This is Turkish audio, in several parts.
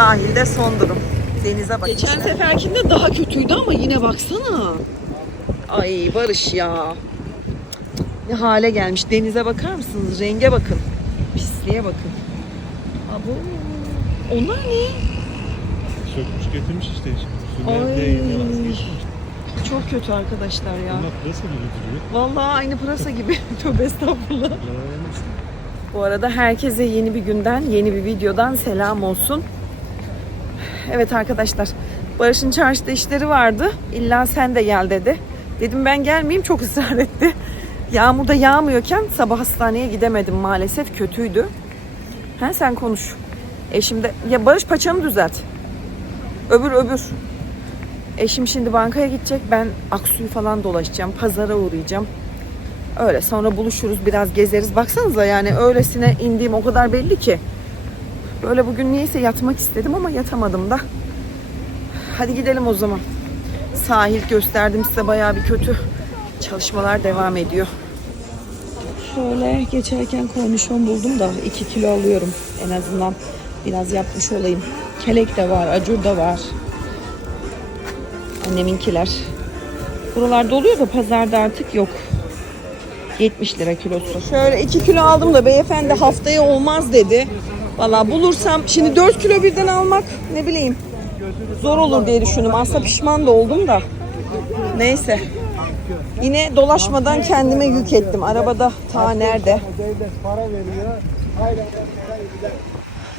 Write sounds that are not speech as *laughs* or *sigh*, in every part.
Sahilde son durum. Denize bak. Geçen seferkinde daha kötüydü ama yine baksana. Ay Barış ya. Ne hale gelmiş. Denize bakar mısınız? Renge bakın. Pisliğe bakın. Abo. Onlar ne? Sökmüş getirmiş işte. Ay. Çok kötü arkadaşlar ya. Bunlar pırasa gibi duruyor. Vallahi aynı pırasa gibi. *laughs* Tövbe estağfurullah. İşte. Bu arada herkese yeni bir günden, yeni bir videodan selam olsun. Evet arkadaşlar, Barış'ın çarşıda işleri vardı. İlla sen de gel dedi. Dedim ben gelmeyeyim çok ısrar etti. Yağmur yağmıyorken sabah hastaneye gidemedim maalesef kötüydü. Ha sen konuş. Eşim de ya Barış paçanı düzelt. Öbür öbür. Eşim şimdi bankaya gidecek. Ben Aksu'yu falan dolaşacağım. Pazara uğrayacağım. Öyle sonra buluşuruz biraz gezeriz. Baksanıza yani öylesine indiğim o kadar belli ki. Böyle bugün niyeyse yatmak istedim ama yatamadım da. Hadi gidelim o zaman. Sahil gösterdim size bayağı bir kötü. Çalışmalar devam ediyor. Şöyle geçerken kornişon buldum da 2 kilo alıyorum. En azından biraz yapmış olayım. Kelek de var, acur da var. Anneminkiler. Buralarda oluyor da pazarda artık yok. 70 lira kilosu. Şöyle 2 kilo aldım da beyefendi haftaya olmaz dedi. Valla bulursam şimdi 4 kilo birden almak ne bileyim zor olur diye düşündüm. Aslında pişman da oldum da. Neyse. Yine dolaşmadan kendime yük ettim. Arabada ta nerede?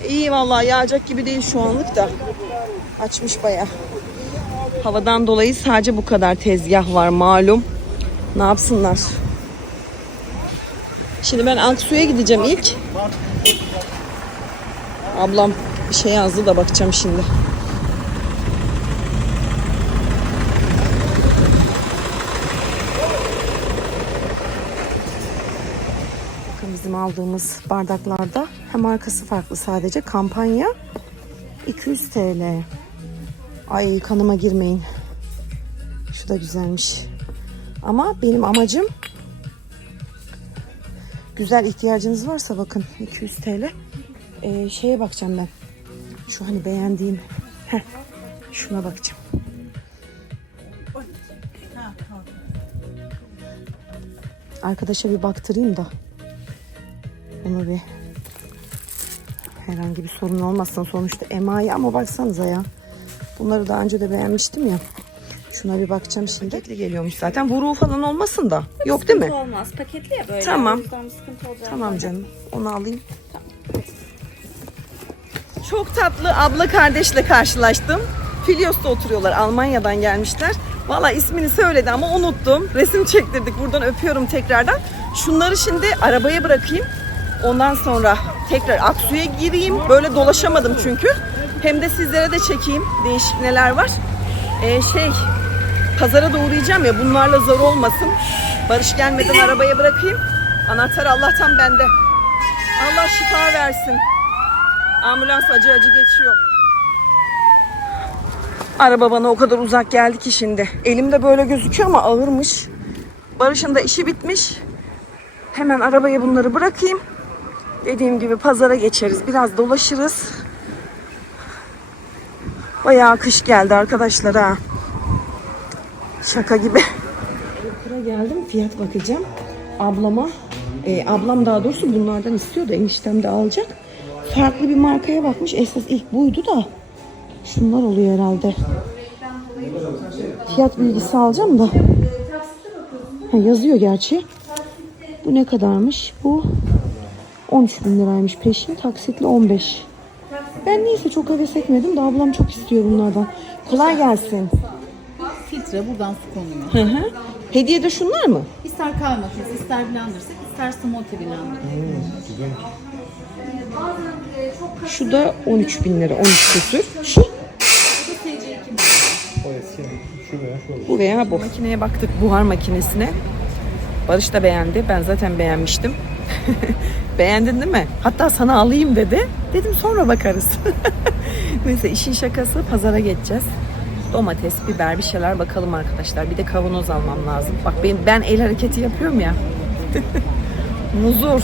İyi vallahi yağacak gibi değil şu anlık da. Açmış baya. Havadan dolayı sadece bu kadar tezgah var malum. Ne yapsınlar? Şimdi ben Aksu'ya gideceğim ilk. Ablam bir şey yazdı da bakacağım şimdi. Bakın bizim aldığımız bardaklarda hem markası farklı sadece kampanya 200 TL. Ay kanıma girmeyin. Şu da güzelmiş. Ama benim amacım güzel ihtiyacınız varsa bakın 200 TL. Ee, şeye bakacağım ben. Şu hani beğendiğim. Heh, şuna bakacağım. Arkadaşa bir baktırayım da. Onu bir herhangi bir sorun olmasın. Sonuçta emayi ama baksanıza ya. Bunları daha önce de beğenmiştim ya. Şuna bir bakacağım şimdi. Paketli geliyormuş zaten. Vuruğu falan olmasın da. Yok değil mi? Olmaz. Paketli ya böyle. Tamam. Tamam canım. Onu alayım. Çok tatlı abla kardeşle karşılaştım. Filyos'ta oturuyorlar. Almanya'dan gelmişler. Valla ismini söyledi ama unuttum. Resim çektirdik. Buradan öpüyorum tekrardan. Şunları şimdi arabaya bırakayım. Ondan sonra tekrar Aksu'ya gireyim. Böyle dolaşamadım çünkü. Hem de sizlere de çekeyim. Değişik neler var. Ee, şey pazara da uğrayacağım ya bunlarla zor olmasın. Barış gelmeden arabaya bırakayım. Anahtar Allah'tan bende. Allah şifa versin. Ambulans acı acı geçiyor. Araba bana o kadar uzak geldi ki şimdi. Elimde böyle gözüküyor ama ağırmış. Barış'ın da işi bitmiş. Hemen arabaya bunları bırakayım. Dediğim gibi pazara geçeriz. Biraz dolaşırız. Bayağı kış geldi arkadaşlar ha. Şaka gibi. Okura geldim fiyat bakacağım. Ablama, e, ablam daha doğrusu bunlardan istiyor da eniştem de alacak. Farklı bir markaya bakmış. Esas ilk buydu da. Şunlar oluyor herhalde. Fiyat bilgisi alacağım da. Ha, yazıyor gerçi. Bu ne kadarmış? Bu 13 bin liraymış peşin. Taksitli 15. Ben neyse çok heves etmedim de ablam çok istiyor bunlardan. Kolay gelsin. filtre buradan su konuyor. Hı hı. Hediye de şunlar mı? İster kahve makinesi, ister blender set, ister smoothie blender. Şu da 13 bin lira, 13 küsür. Şu? Bu veya bu. Makineye baktık, buhar makinesine. Barış da beğendi. Ben zaten beğenmiştim. *laughs* Beğendin değil mi? Hatta sana alayım dedi. Dedim sonra bakarız. *laughs* Neyse işin şakası pazara geçeceğiz. Domates, biber bir şeyler bakalım arkadaşlar. Bir de kavanoz almam lazım. Bak benim, ben el hareketi yapıyorum ya. *laughs* Muzur.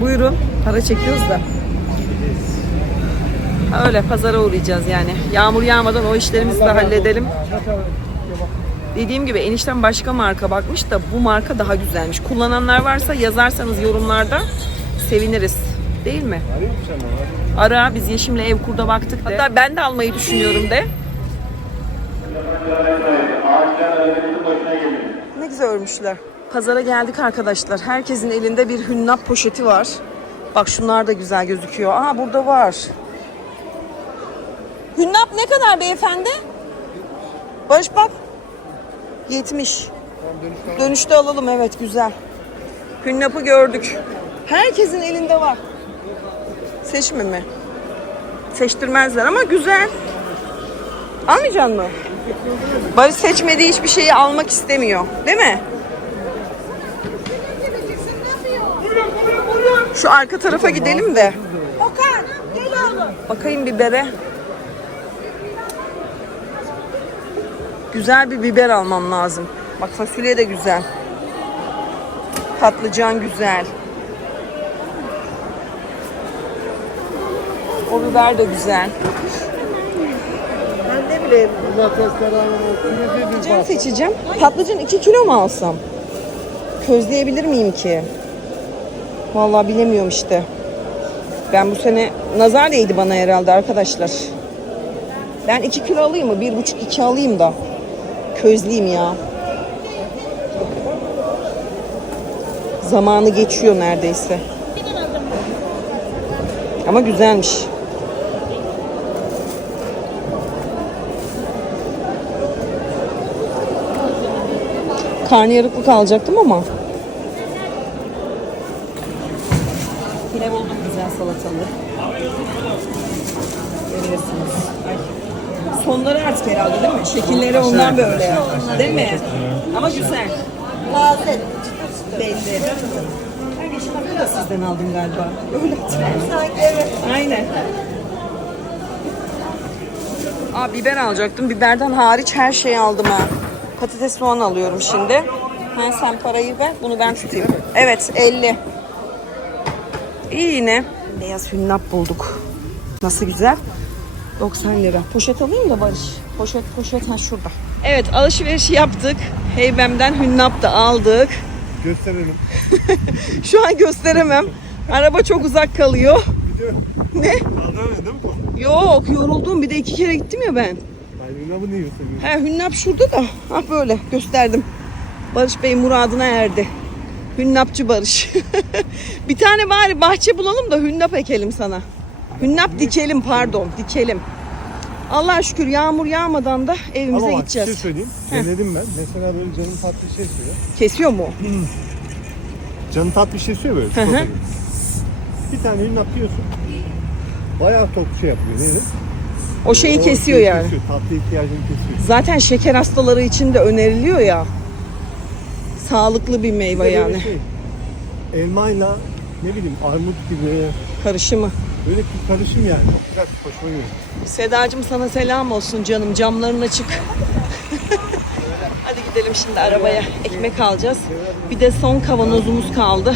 Buyurun. Para çekiyoruz da. Öyle pazara uğrayacağız yani. Yağmur yağmadan o işlerimizi de halledelim. Dediğim gibi eniştem başka marka bakmış da bu marka daha güzelmiş. Kullananlar varsa yazarsanız yorumlarda seviniriz. Değil mi? Ara biz Yeşim'le ev kurda baktık de. Hatta ben de almayı düşünüyorum de. Ne güzel örmüşler. Pazara geldik arkadaşlar. Herkesin elinde bir hünnap poşeti var. Bak şunlar da güzel gözüküyor. Aa burada var. Hünnap ne kadar beyefendi? Barış bak. 70. Dönüşte alalım evet güzel. Hünnap'ı gördük. Herkesin elinde var. Seçme mi? Seçtirmezler ama güzel. Almayacaksın mı? Barış seçmediği hiçbir şeyi almak istemiyor. Değil mi? Şu arka tarafa gidelim de. Bakayım bibere. Güzel bir biber almam lazım. Bak fasulye de güzel. Patlıcan güzel. O biber de güzel. Ben ne bileyim. Patlıcan seçeceğim. Patlıcan 2 kilo mu alsam? Közleyebilir miyim ki? Vallahi bilemiyorum işte. Ben bu sene nazar değdi bana herhalde arkadaşlar. Ben 2 kilo alayım mı? 1,5-2 alayım da. Közleyeyim ya. Zamanı geçiyor neredeyse. Ama güzelmiş. Karnıyarıklık alacaktım ama. Yine buldum güzel salatalı. Görüyorsunuz. Ay. Sonları artık herhalde değil mi? Şekilleri ondan böyle. Değil mi? Ama güzel. Taze. Belli. Ben geçen da sizden aldım galiba. Öyle Sanki evet. Aynen. Aa, biber alacaktım. Biberden hariç her şeyi aldım ha. Patates soğan alıyorum şimdi. Ha, sen parayı ver. Bunu ben tutayım. Evet 50. İyi yine. Beyaz hünnap bulduk. Nasıl güzel? 90 lira. Poşet alayım da Barış. Poşet poşet ha şurada. Evet alışveriş yaptık. Heybem'den hünnap da aldık. Gösterelim. *laughs* Şu an gösteremem. Araba çok uzak kalıyor. Ne? Mi bu? Yok yoruldum. Bir de iki kere gittim ya ben. Yani Yunan'ı niye gösteriyorsun? He Hünnap şurada da. Ha böyle gösterdim. Barış Bey muradına erdi. Hünnapçı Barış. *laughs* bir tane bari bahçe bulalım da hünnap ekelim sana. Hünnap dikelim pardon dikelim. Allah'a şükür yağmur yağmadan da evimize Ama bak bir şey gideceğiz. söyleyeyim. Denedim ben. Mesela böyle canım tatlı bir şey istiyor. Kesiyor mu? Canım tatlı bir şey istiyor böyle. hı. çikolata gibi. Bir tane Yunan yiyorsun. Bayağı tok şey yapıyor. Neydi? O şeyi O kesiyor şeyi yani. Kesiyor. Tatlı ihtiyacını kesiyor. Zaten şeker hastaları için de öneriliyor ya. Sağlıklı bir Bir de meyve böyle yani. Şey, elmayla ne bileyim armut gibi Karışımı. Böyle bir karışım yani. Çok güzel hoşuma gidiyor. Sedacığım sana selam olsun canım. Camların açık. *laughs* Hadi gidelim şimdi arabaya. Ekmek alacağız. Bir de son kavanozumuz kaldı.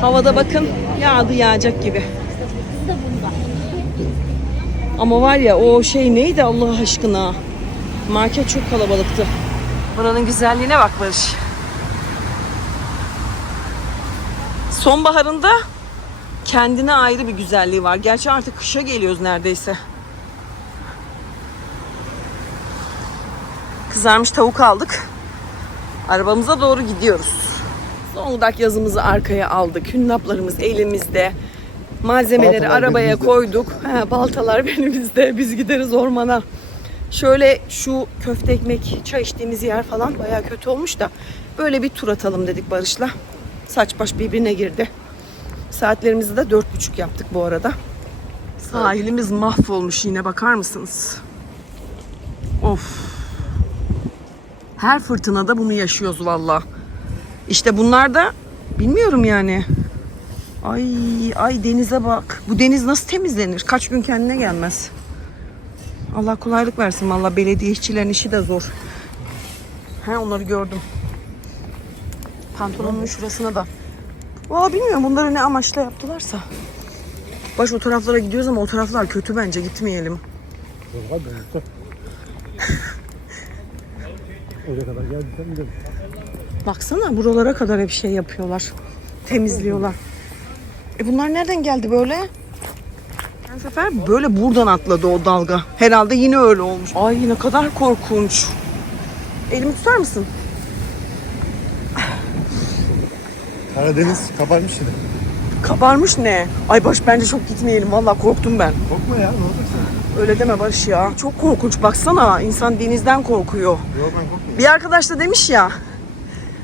Havada bakın yağdı yağacak gibi. Ama var ya o şey neydi Allah aşkına? Market çok kalabalıktı. Buranın güzelliğine bak Barış. Sonbaharında kendine ayrı bir güzelliği var. Gerçi artık kışa geliyoruz neredeyse. Kızarmış tavuk aldık. Arabamıza doğru gidiyoruz. Zonguldak yazımızı arkaya aldık. Hünnaplarımız elimizde. Malzemeleri Baltalar arabaya belimizde. koyduk. He, baltalar *laughs* benimizde. Biz gideriz ormana. Şöyle şu köfte ekmek, çay içtiğimiz yer falan bayağı kötü olmuş da böyle bir tur atalım dedik Barış'la. Saç baş birbirine girdi. Saatlerimizi de dört buçuk yaptık bu arada. Sahilimiz mahvolmuş yine bakar mısınız? Of. Her fırtınada bunu yaşıyoruz valla. İşte bunlar da bilmiyorum yani. Ay ay denize bak. Bu deniz nasıl temizlenir? Kaç gün kendine gelmez. Allah kolaylık versin valla belediye işçilerin işi de zor. He onları gördüm. Pantolonun şurasına da. Valla bilmiyorum bunları ne amaçla yaptılarsa. Baş o taraflara gidiyoruz ama o taraflar kötü bence gitmeyelim. *laughs* Oraya kadar geldiysen gidelim. Baksana buralara kadar hep şey yapıyorlar. Temizliyorlar. E bunlar nereden geldi böyle? Her sefer böyle buradan atladı o dalga. Herhalde yine öyle olmuş. Ay ne kadar korkunç. Elimi tutar mısın? Karadeniz kabarmış yine. Kabarmış ne? Ay Barış bence çok gitmeyelim. Vallahi korktum ben. Korkma ya ne olacak sana? Öyle deme Barış ya. Çok korkunç baksana. İnsan denizden korkuyor. Yok ben korkmuyorum. Bir arkadaş da demiş ya.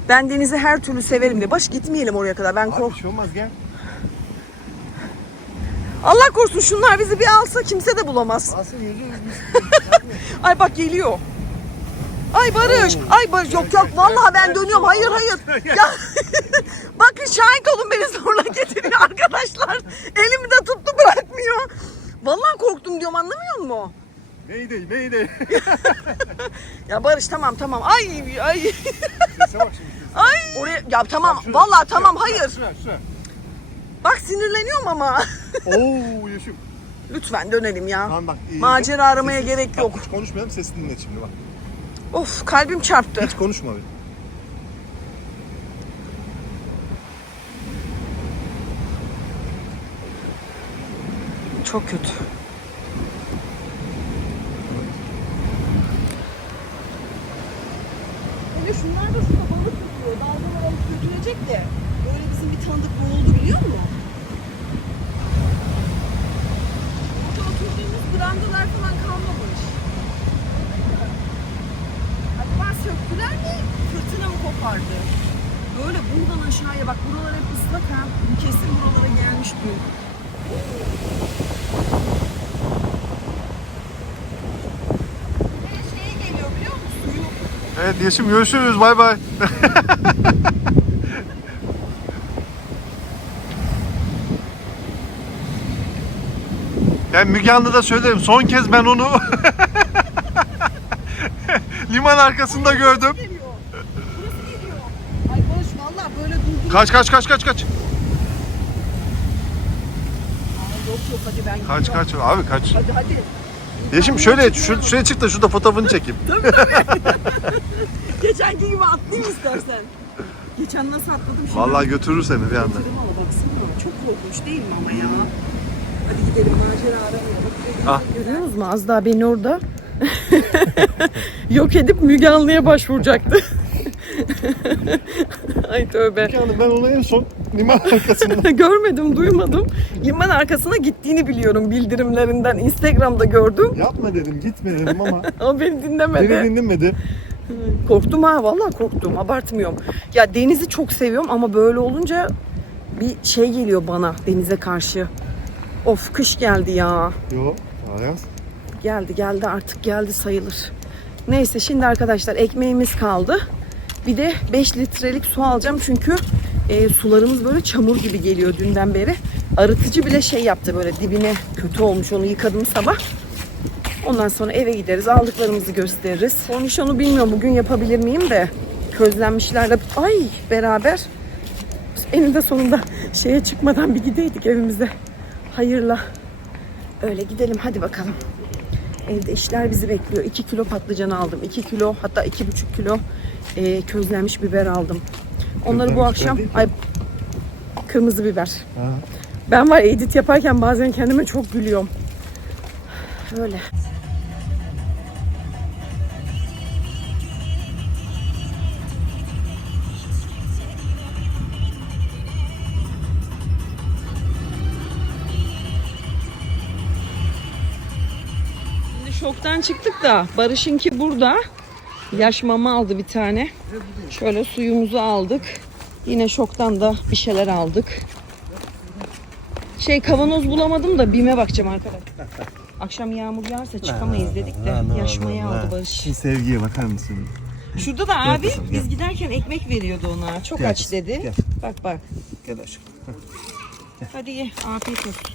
Ben denizi her türlü severim diye. Baş gitmeyelim oraya kadar. Ben kork. Abi bir şey olmaz gel. Allah korusun şunlar bizi bir alsa kimse de bulamaz. Yüzüyoruz biz. *laughs* Ay bak geliyor. Ay Barış. Ay Barış yok yok vallahi ben dönüyorum. Hayır hayır. Ya *laughs* bakın şahit olun beni zorla getiriyor arkadaşlar. Elimi de tuttu bırakmıyor. Vallahi korktum diyorum anlamıyor musun? Neydi neydi? *laughs* Ya Barış tamam tamam. Ay ay. Sese bak şimdi. Ay. Oraya ya tamam. Şuraya, Vallahi şuraya, tamam hayır. Şuraya şuraya. Bak sinirleniyorum ama. *laughs* Oo yaşım. Lütfen dönelim ya. Tamam bak. iyi. Macera aramaya Sessiz- gerek bak, yok. Hiç konuşmayalım sesini dinle şimdi bak. Of kalbim çarptı. Hiç konuşma bir. Çok kötü. Hele şunlar da şurada balık tutuyor. Dalgalar alıp götürecek de. Böyle bizim bir tanıdık boğuldu biliyor musun? Burada oturduğumuz brandalar falan kalmamış. Söktüler mi? Fırtına mı kopardı? Böyle buradan aşağıya bak buralar hep ıslak ha. Kesin buralara gelmiş musun? Suyu Evet Yeşim görüşürüz bay bay. *laughs* Yani Müge Anlı'da söylerim. Son kez ben onu *laughs* liman arkasında gördüm. geliyor. Burası geliyor. Ay Barış valla böyle durdum. Kaç kaç kaç kaç kaç. Ay yok yok hadi ben Kaç gidiyorum. kaç abi kaç. Hadi hadi. Yeşim şöyle şu, şuraya çık da şurada fotoğrafını çekeyim. *laughs* Geçenki gibi atlayayım istersen. Geçen nasıl atladım şimdi? Vallahi götürür seni bir anda. Hatırım ama baksana. Çok korkunç değil mi ama ya? Hadi gidelim macera aramayalım. Ah. Görüyorsunuz mu? Az daha beni orada *laughs* yok edip Müge Anlı'ya başvuracaktı. *laughs* Ay tövbe. Müge Hanım ben onu en son liman arkasında. *laughs* Görmedim, duymadım. Liman arkasına gittiğini biliyorum bildirimlerinden. Instagram'da gördüm. Yapma dedim gitme dedim ama Ama beni dinlemedi. beni dinlemedi. Korktum ha vallahi korktum. Abartmıyorum. Ya denizi çok seviyorum ama böyle olunca bir şey geliyor bana denize karşı. Of kış geldi ya. Yo Ayaz. Geldi geldi artık geldi sayılır. Neyse şimdi arkadaşlar ekmeğimiz kaldı. Bir de 5 litrelik su alacağım çünkü e, sularımız böyle çamur gibi geliyor dünden beri. Arıtıcı bile şey yaptı böyle dibine kötü olmuş onu yıkadım sabah. Ondan sonra eve gideriz aldıklarımızı gösteririz. Kornişonu bilmiyorum bugün yapabilir miyim de közlenmişlerle ay beraber eninde sonunda şeye çıkmadan bir gideydik evimize. Hayırla. Öyle gidelim hadi bakalım. Evde işler bizi bekliyor. 2 kilo patlıcan aldım. 2 kilo hatta 2,5 kilo e, közlenmiş biber aldım. Onları bu Közlenmiş akşam biber değil ki. ay kırmızı biber. Ha. Ben var ya, edit yaparken bazen kendime çok gülüyorum. Öyle. Şoktan çıktık da Barış'ınki burada. Yaş mama aldı bir tane. Şöyle suyumuzu aldık. Yine şoktan da bir şeyler aldık. Şey kavanoz bulamadım da bime bakacağım arkadaşlar. Akşam yağmur yağarsa çıkamayız dedik de yaşmayı aldı Barış. sevgiye bakar mısın? Şurada da abi kızım, gel. biz giderken ekmek veriyordu ona. Çok Gel aç kızım, dedi. gel. Bak bak. Gel aşkım. Hadi ye. Afiyet olsun.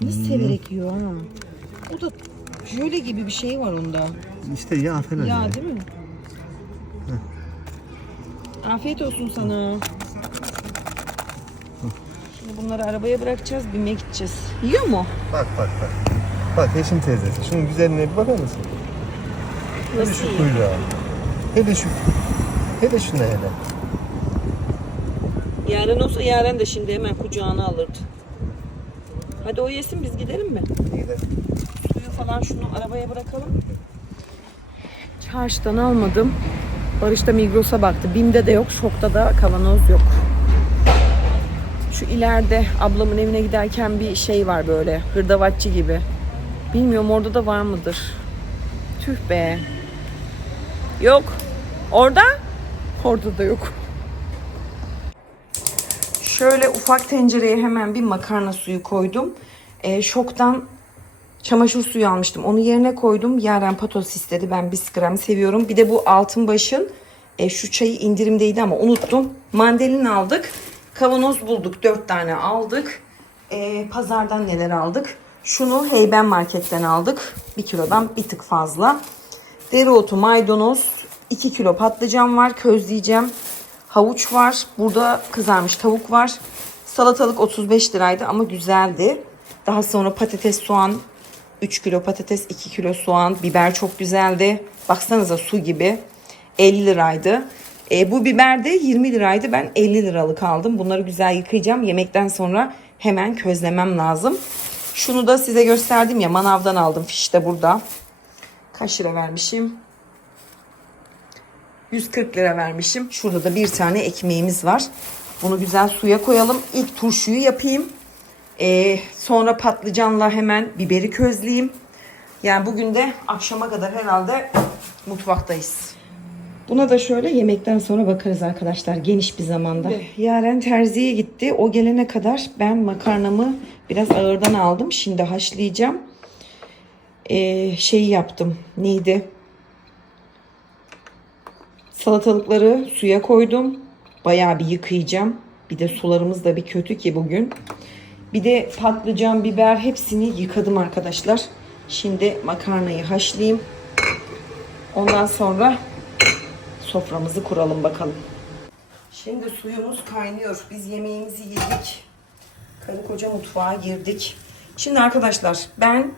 Ne severek yiyor ha. O da jöle gibi bir şey var onda. İşte yağ falan. Ya değil mi? Afiyet olsun sana. Şimdi bunları arabaya bırakacağız, BİM'e gideceğiz. Yiyor mu? Bak bak bak. Bak eşim teyzesi. Şunun güzelliğine bir bakar mısın? Hele Nasıl şu kuyruğa. Hele şu. Hele şuna hele. Yaren olsa Yaren de şimdi hemen kucağına alırdı. Hadi o yesin biz gidelim mi? Gidelim. Suyu falan şunu arabaya bırakalım. Çarşıdan almadım. Barış da Migros'a baktı. Bim'de de yok, Şok'ta da kavanoz yok. Şu ileride ablamın evine giderken bir şey var böyle, hırdavatçı gibi. Bilmiyorum orada da var mıdır? Tüh be. Yok. Orada? Orada da yok. Şöyle ufak tencereye hemen bir makarna suyu koydum. Ee, şoktan çamaşır suyu almıştım. Onu yerine koydum. Yaren patos istedi. Ben biskrem seviyorum. Bir de bu altın başın e, şu çayı indirimdeydi ama unuttum. Mandalin aldık. Kavanoz bulduk. Dört tane aldık. E, pazardan neler aldık? Şunu Heyben Market'ten aldık. Bir kilodan bir tık fazla. Dereotu, maydanoz, 2 kilo patlıcan var. Közleyeceğim. Havuç var. Burada kızarmış tavuk var. Salatalık 35 liraydı ama güzeldi. Daha sonra patates, soğan 3 kilo patates, 2 kilo soğan, biber çok güzeldi. Baksanıza su gibi. 50 liraydı. E, bu biber de 20 liraydı. Ben 50 liralık aldım. Bunları güzel yıkayacağım. Yemekten sonra hemen közlemem lazım. Şunu da size gösterdim ya manavdan aldım. Fiş de burada. Kaç lira vermişim? 140 lira vermişim. Şurada da bir tane ekmeğimiz var. Bunu güzel suya koyalım. İlk turşuyu yapayım. Ee, sonra patlıcanla hemen biberi közleyeyim. Yani bugün de akşama kadar herhalde mutfaktayız. Buna da şöyle yemekten sonra bakarız arkadaşlar geniş bir zamanda. Yaren terziye gitti. O gelene kadar ben makarnamı biraz ağırdan aldım. Şimdi haşlayacağım. Ee, şeyi yaptım. Neydi? Salatalıkları suya koydum. Bayağı bir yıkayacağım. Bir de sularımız da bir kötü ki bugün. Bir de patlıcan, biber hepsini yıkadım arkadaşlar. Şimdi makarnayı haşlayayım. Ondan sonra soframızı kuralım bakalım. Şimdi suyumuz kaynıyor. Biz yemeğimizi yedik. Karı koca mutfağa girdik. Şimdi arkadaşlar ben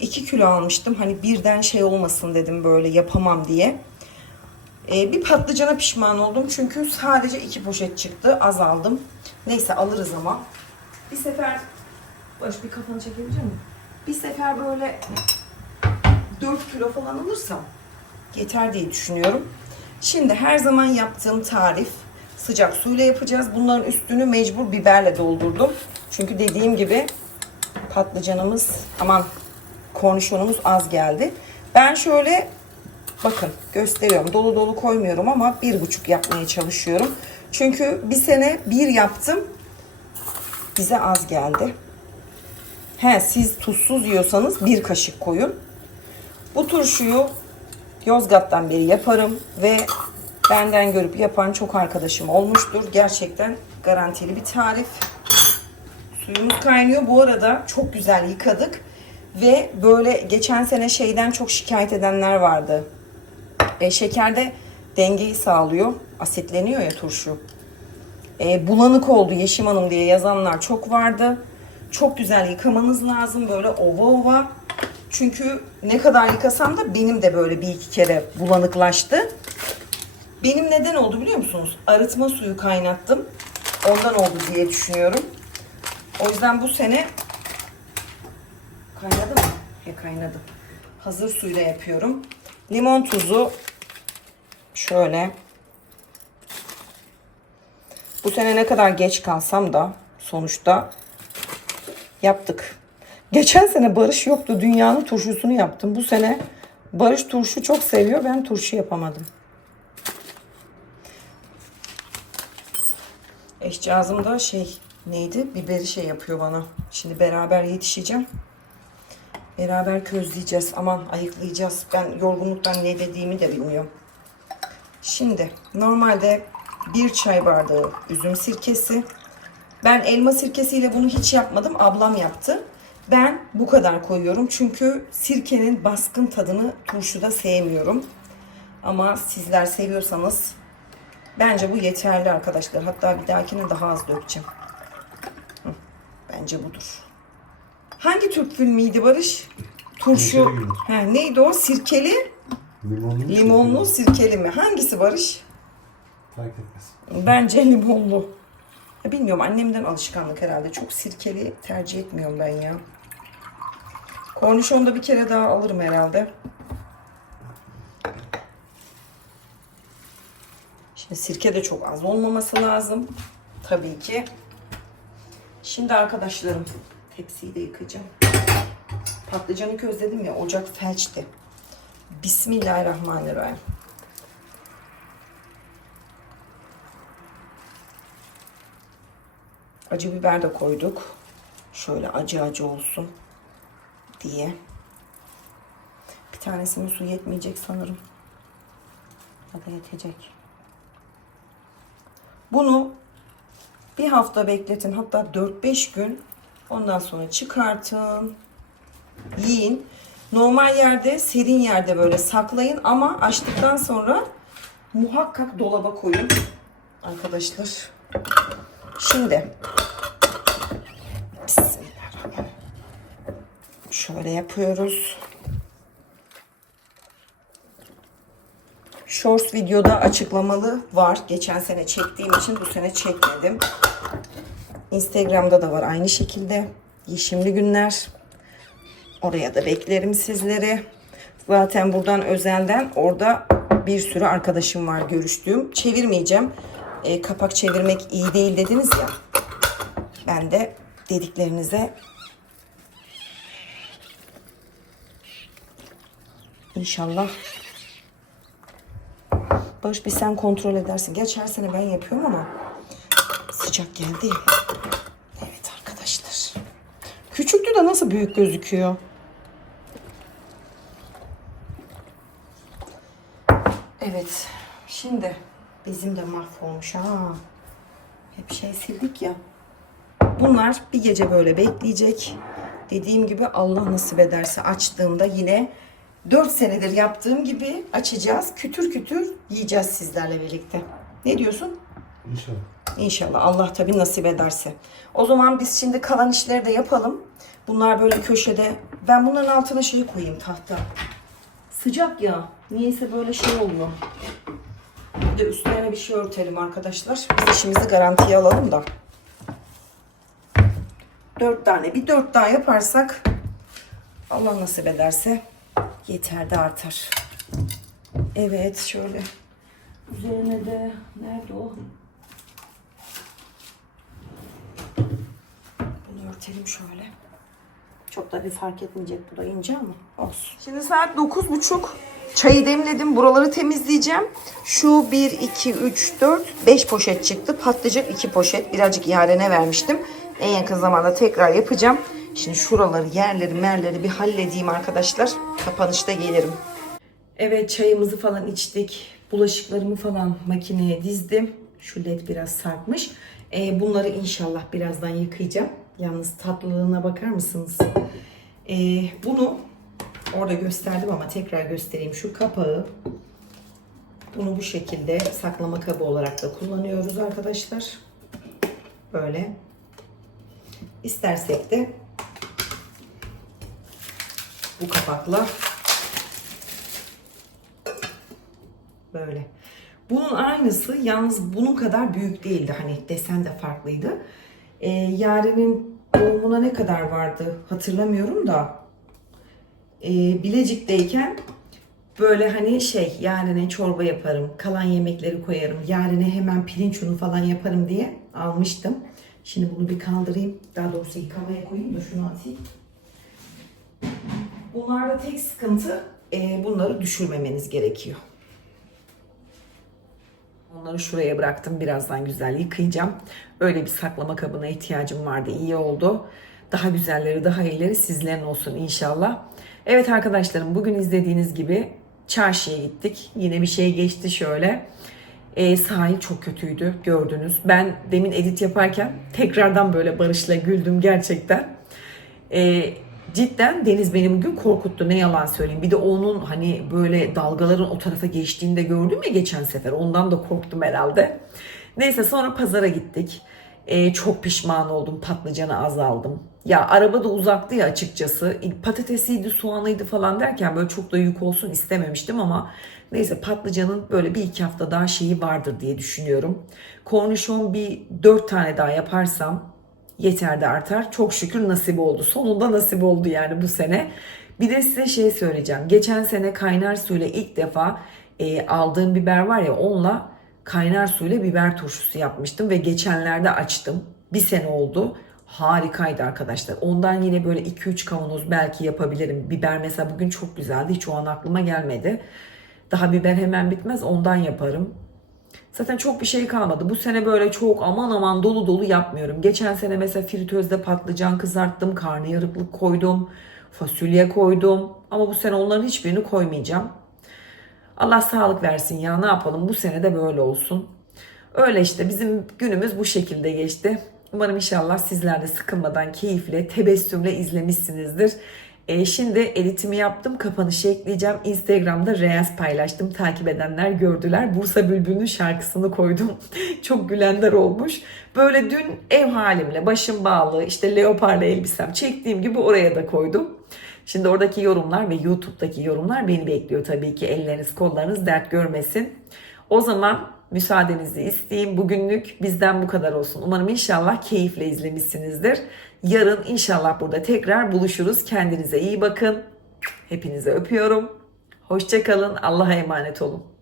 2 kilo almıştım. Hani birden şey olmasın dedim böyle yapamam diye. E, bir patlıcana pişman oldum. Çünkü sadece iki poşet çıktı. Az aldım. Neyse alırız ama. Bir sefer Barış bir kafanı çekebilecek misin? Bir sefer böyle 4 kilo falan alırsam yeter diye düşünüyorum. Şimdi her zaman yaptığım tarif sıcak suyla yapacağız. Bunların üstünü mecbur biberle doldurdum. Çünkü dediğim gibi patlıcanımız aman kornişonumuz az geldi. Ben şöyle bakın gösteriyorum. Dolu dolu koymuyorum ama bir buçuk yapmaya çalışıyorum. Çünkü bir sene bir yaptım. Bize az geldi. He siz tuzsuz yiyorsanız bir kaşık koyun. Bu turşuyu Yozgat'tan beri yaparım ve benden görüp yapan çok arkadaşım olmuştur. Gerçekten garantili bir tarif. Suyumuz kaynıyor. Bu arada çok güzel yıkadık. Ve böyle geçen sene şeyden çok şikayet edenler vardı. E, şekerde dengeyi sağlıyor. Asitleniyor ya turşu. E, bulanık oldu Yeşim Hanım diye yazanlar çok vardı. Çok güzel yıkamanız lazım böyle ova ova. Çünkü ne kadar yıkasam da benim de böyle bir iki kere bulanıklaştı. Benim neden oldu biliyor musunuz? Arıtma suyu kaynattım. Ondan oldu diye düşünüyorum. O yüzden bu sene kaynadı mı? Ya kaynadı. Hazır suyla yapıyorum. Limon tuzu şöyle. Bu sene ne kadar geç kalsam da sonuçta yaptık. Geçen sene Barış yoktu. Dünyanın turşusunu yaptım. Bu sene Barış turşu çok seviyor. Ben turşu yapamadım. Eşcağızım da şey neydi? Biberi şey yapıyor bana. Şimdi beraber yetişeceğim. Beraber közleyeceğiz. Aman ayıklayacağız. Ben yorgunluktan ne dediğimi de bilmiyorum. Şimdi normalde bir çay bardağı üzüm sirkesi. Ben elma sirkesiyle bunu hiç yapmadım. Ablam yaptı. Ben bu kadar koyuyorum. Çünkü sirkenin baskın tadını turşuda sevmiyorum. Ama sizler seviyorsanız bence bu yeterli arkadaşlar. Hatta bir dahakine daha az dökeceğim. Bence budur. Hangi Türk filmiydi Barış? Turşu. Sirkeli gibi. He, neydi o? Sirkeli, Limonlu. limonlu, sirkeli mi? Hangisi Barış? Fark etmez. Bence limonlu. Ya bilmiyorum annemden alışkanlık herhalde. Çok sirkeli tercih etmiyorum ben ya. Kornişonu da bir kere daha alırım herhalde. Şimdi sirke de çok az olmaması lazım. Tabii ki. Şimdi arkadaşlarım tepsiyi de yıkayacağım. Patlıcanı közledim ya ocak felçti. Bismillahirrahmanirrahim. Acı biber de koyduk. Şöyle acı acı olsun diye. Bir tanesinin su yetmeyecek sanırım. Ya da yetecek. Bunu bir hafta bekletin. Hatta 4-5 gün. Ondan sonra çıkartın. Yiyin. Normal yerde, serin yerde böyle saklayın ama açtıktan sonra muhakkak dolaba koyun. Arkadaşlar. Şimdi. Şöyle yapıyoruz. Shorts videoda açıklamalı var. Geçen sene çektiğim için bu sene çekmedim. Instagram'da da var aynı şekilde. Yeşimli günler. Oraya da beklerim sizleri. Zaten buradan özelden orada bir sürü arkadaşım var görüştüğüm. Çevirmeyeceğim. E, kapak çevirmek iyi değil dediniz ya. Ben de dediklerinize inşallah Barış bir sen kontrol edersin. Gerçi her sene ben yapıyorum ama sıcak geldi. Evet arkadaşlar. Küçüktü de nasıl büyük gözüküyor? Evet. Şimdi bizim de mahvolmuş ha. Hep şey sildik ya. Bunlar bir gece böyle bekleyecek. Dediğim gibi Allah nasip ederse açtığımda yine 4 senedir yaptığım gibi açacağız. Kütür kütür yiyeceğiz sizlerle birlikte. Ne diyorsun? İnşallah. İnşallah Allah tabi nasip ederse. O zaman biz şimdi kalan işleri de yapalım. Bunlar böyle köşede. Ben bunların altına şey koyayım tahta. Sıcak ya. Niyeyse böyle şey oluyor. Bir de üstlerine bir şey örtelim arkadaşlar. Biz işimizi garantiye alalım da. Dört tane. Bir dört daha yaparsak Allah nasip ederse yeter de artar. Evet şöyle. Üzerine de nerede o? Bunu örtelim şöyle. Çok da bir fark etmeyecek bu da ince ama olsun. Şimdi saat 9.30. Çayı demledim. Buraları temizleyeceğim. Şu 1, 2, 3, 4, 5 poşet çıktı. Patlayacak 2 poşet. Birazcık yarene vermiştim. En yakın zamanda tekrar yapacağım. Şimdi şuraları, yerleri, merleri bir halledeyim arkadaşlar. Kapanışta gelirim. Evet çayımızı falan içtik. Bulaşıklarımı falan makineye dizdim. Şu led biraz sarkmış. Ee, bunları inşallah birazdan yıkayacağım. Yalnız tatlılığına bakar mısınız? Ee, bunu orada gösterdim ama tekrar göstereyim. Şu kapağı bunu bu şekilde saklama kabı olarak da kullanıyoruz arkadaşlar. Böyle. İstersek de bu kapakla Böyle. Bunun aynısı yalnız bunun kadar büyük değildi. Hani desen de farklıydı. Ee, Yaren'in doğumuna ne kadar vardı hatırlamıyorum da. Ee, Bilecik'teyken böyle hani şey Yaren'e çorba yaparım. Kalan yemekleri koyarım. Yaren'e hemen pirinç unu falan yaparım diye almıştım. Şimdi bunu bir kaldırayım. Daha doğrusu yıkamaya koyayım da şunu atayım. Bunlarda tek sıkıntı e, bunları düşürmemeniz gerekiyor. Onları şuraya bıraktım. Birazdan güzel yıkayacağım. Öyle bir saklama kabına ihtiyacım vardı. İyi oldu. Daha güzelleri, daha iyileri sizlerin olsun inşallah. Evet arkadaşlarım bugün izlediğiniz gibi çarşıya gittik. Yine bir şey geçti şöyle. Ee, sahil çok kötüydü gördünüz. Ben demin edit yaparken tekrardan böyle Barış'la güldüm gerçekten. Ee, cidden Deniz beni bugün korkuttu ne yalan söyleyeyim. Bir de onun hani böyle dalgaların o tarafa geçtiğinde gördüm ya geçen sefer. Ondan da korktum herhalde. Neyse sonra pazara gittik. Ee, çok pişman oldum. Patlıcanı azaldım. Ya araba da uzaktı ya açıkçası. Patatesiydi, soğanıydı falan derken böyle çok da yük olsun istememiştim ama neyse patlıcanın böyle bir iki hafta daha şeyi vardır diye düşünüyorum. Kornişon bir dört tane daha yaparsam yeter de artar. Çok şükür nasip oldu. Sonunda nasip oldu yani bu sene. Bir de size şey söyleyeceğim. Geçen sene kaynar suyla ilk defa e, aldığım biber var ya onunla kaynar suyla biber turşusu yapmıştım ve geçenlerde açtım. Bir sene oldu. Harikaydı arkadaşlar. Ondan yine böyle 2-3 kavanoz belki yapabilirim. Biber mesela bugün çok güzeldi. Hiç o an aklıma gelmedi. Daha biber hemen bitmez ondan yaparım. Zaten çok bir şey kalmadı. Bu sene böyle çok aman aman dolu dolu yapmıyorum. Geçen sene mesela fritözde patlıcan kızarttım, karnıyarıklık koydum, fasulye koydum. Ama bu sene onların hiçbirini koymayacağım. Allah sağlık versin ya ne yapalım bu sene de böyle olsun. Öyle işte bizim günümüz bu şekilde geçti. Umarım inşallah sizler de sıkılmadan keyifle, tebessümle izlemişsinizdir. E, şimdi editimi yaptım. Kapanışı ekleyeceğim. Instagram'da Reels paylaştım. Takip edenler gördüler. Bursa Bülbül'ün şarkısını koydum. *laughs* Çok gülenler olmuş. Böyle dün ev halimle, başım bağlı, işte leoparlı elbisem çektiğim gibi oraya da koydum. Şimdi oradaki yorumlar ve YouTube'daki yorumlar beni bekliyor tabii ki. Elleriniz kollarınız dert görmesin. O zaman müsaadenizi isteyeyim. Bugünlük bizden bu kadar olsun. Umarım inşallah keyifle izlemişsinizdir. Yarın inşallah burada tekrar buluşuruz. Kendinize iyi bakın. Hepinize öpüyorum. Hoşçakalın. Allah'a emanet olun.